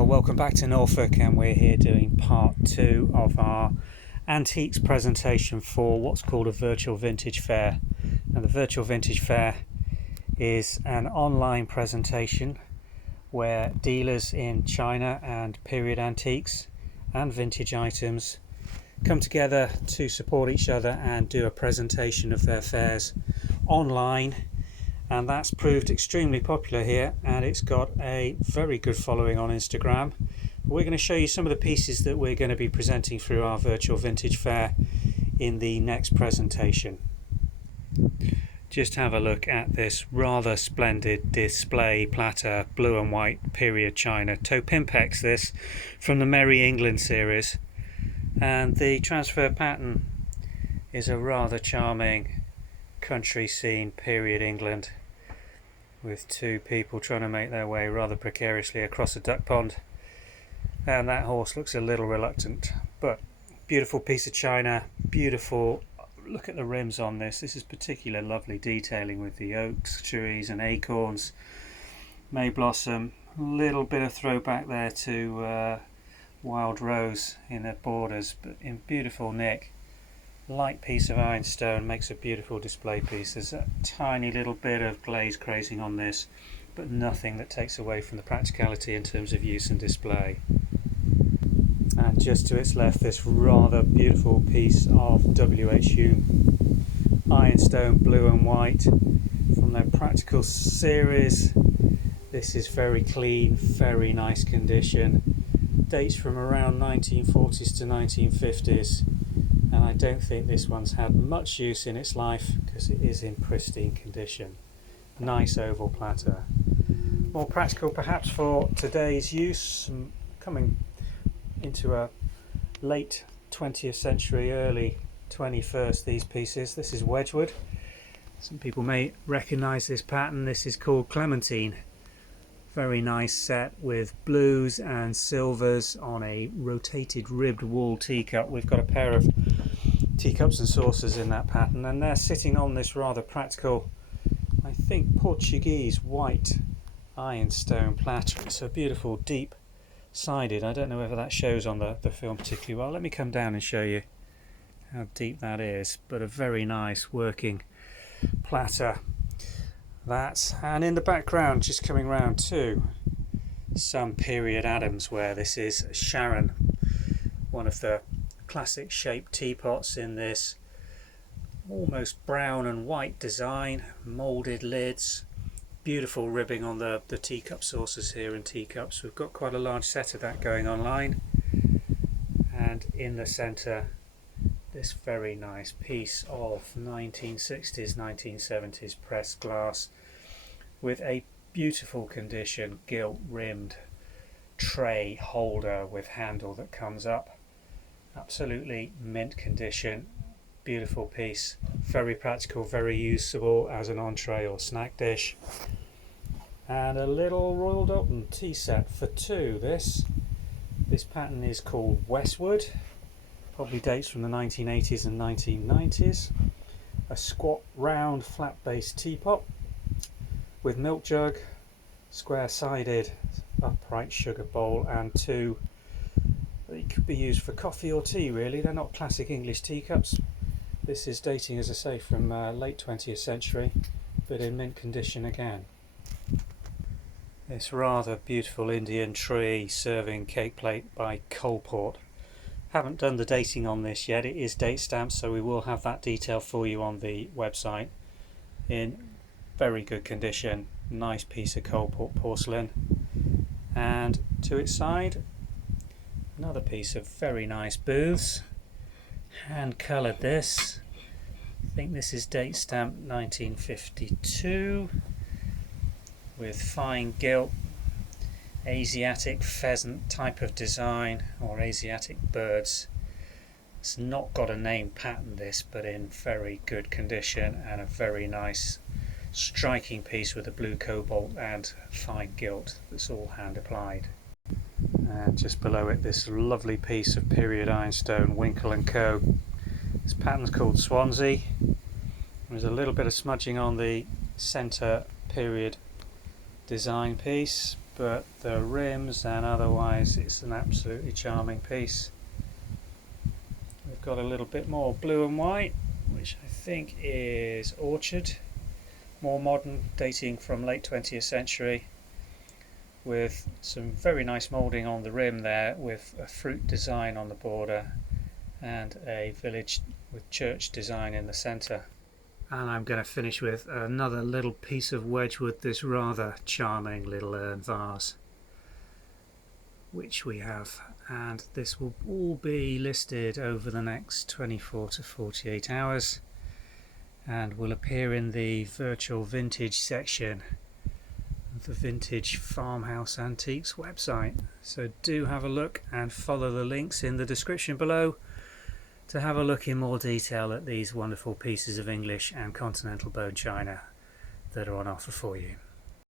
Well, welcome back to Norfolk, and we're here doing part 2 of our antiques presentation for what's called a virtual vintage fair. And the virtual vintage fair is an online presentation where dealers in China and period antiques and vintage items come together to support each other and do a presentation of their fairs online. And that's proved extremely popular here, and it's got a very good following on Instagram. We're going to show you some of the pieces that we're going to be presenting through our virtual vintage fair in the next presentation. Just have a look at this rather splendid display platter, blue and white period china, To Pimpex this, from the Merry England series. And the transfer pattern is a rather charming country scene, period England, with two people trying to make their way rather precariously across a duck pond, and that horse looks a little reluctant. But beautiful piece of china, beautiful. Look at the rims on this. This is particular lovely detailing with the oaks trees and acorns, May blossom, a little bit of throwback there to wild rose in the borders, but in beautiful nick. Light piece of ironstone makes a beautiful display piece. There's a tiny little bit of glaze crazing on this, but nothing that takes away from the practicality in terms of use and display. And just to its left, this rather beautiful piece of W.H. Hume ironstone, blue and white, from their practical series. This is very clean, very nice condition. Dates from around 1940s to 1950s. And I don't think this one's had much use in its life because it is in pristine condition. Nice oval platter. More practical perhaps for today's use, coming into a late 20th century, early 21st, these pieces. This is Wedgewood. Some people may recognise this pattern. This is called Clementine. Very nice set with blues and silvers on a rotated ribbed wall teacup. We've got a pair of teacups and saucers in that pattern, and they're sitting on this rather practical, I think, Portuguese white ironstone platter. It's a beautiful deep sided. I don't know whether that shows on the film particularly well. Let me come down and show you how deep that is, but a very nice working platter. And in the background, just coming round to some period Adams ware. This is Sharon, one of the classic shaped teapots in this almost brown and white design, moulded lids, beautiful ribbing on the teacup saucers here and teacups. We've got quite a large set of that going online. And in the centre, this very nice piece of 1960s, 1970s pressed glass with a beautiful condition gilt rimmed tray holder with handle that comes up. Absolutely mint condition, beautiful piece, very practical, very usable as an entree or snack dish. And a little Royal Doulton tea set for two. This pattern is called Westwood, probably dates from the 1980s and 1990s. A squat round flat base teapot with milk jug, square sided upright sugar bowl, and two. They could be used for coffee or tea really. They're not classic English teacups. This is dating, as I say, from late 20th century, but in mint condition again. This rather beautiful Indian tree serving cake plate by Coalport. Haven't done the dating on this yet. It is date stamped, so we will have that detail for you on the website. In very good condition, nice piece of Coalport porcelain. And to its side, another piece of very nice booths, hand coloured this. I think this is date stamped 1952 with fine gilt Asiatic pheasant type of design, or Asiatic birds. It's not got a name pattern this, but in very good condition, and a very nice striking piece with a blue cobalt and fine gilt that's all hand applied. And just below it, this lovely piece of period ironstone, Winkle & Co. This pattern's called Swansea. There's a little bit of smudging on the centre period design piece, but the rims and otherwise it's an absolutely charming piece. We've got a little bit more blue and white, which I think is orchard, more modern, dating from late 20th century, with some very nice moulding on the rim there, with a fruit design on the border and a village with church design in the centre. And I'm going to finish with another little piece of Wedgewood, this rather charming little urn vase which we have, and this will all be listed over the next 24 to 48 hours and will appear in the virtual vintage section of the Vintage Farmhouse Antiques website. So do have a look and follow the links in the description below to have a look in more detail at these wonderful pieces of English and continental bone china that are on offer for you.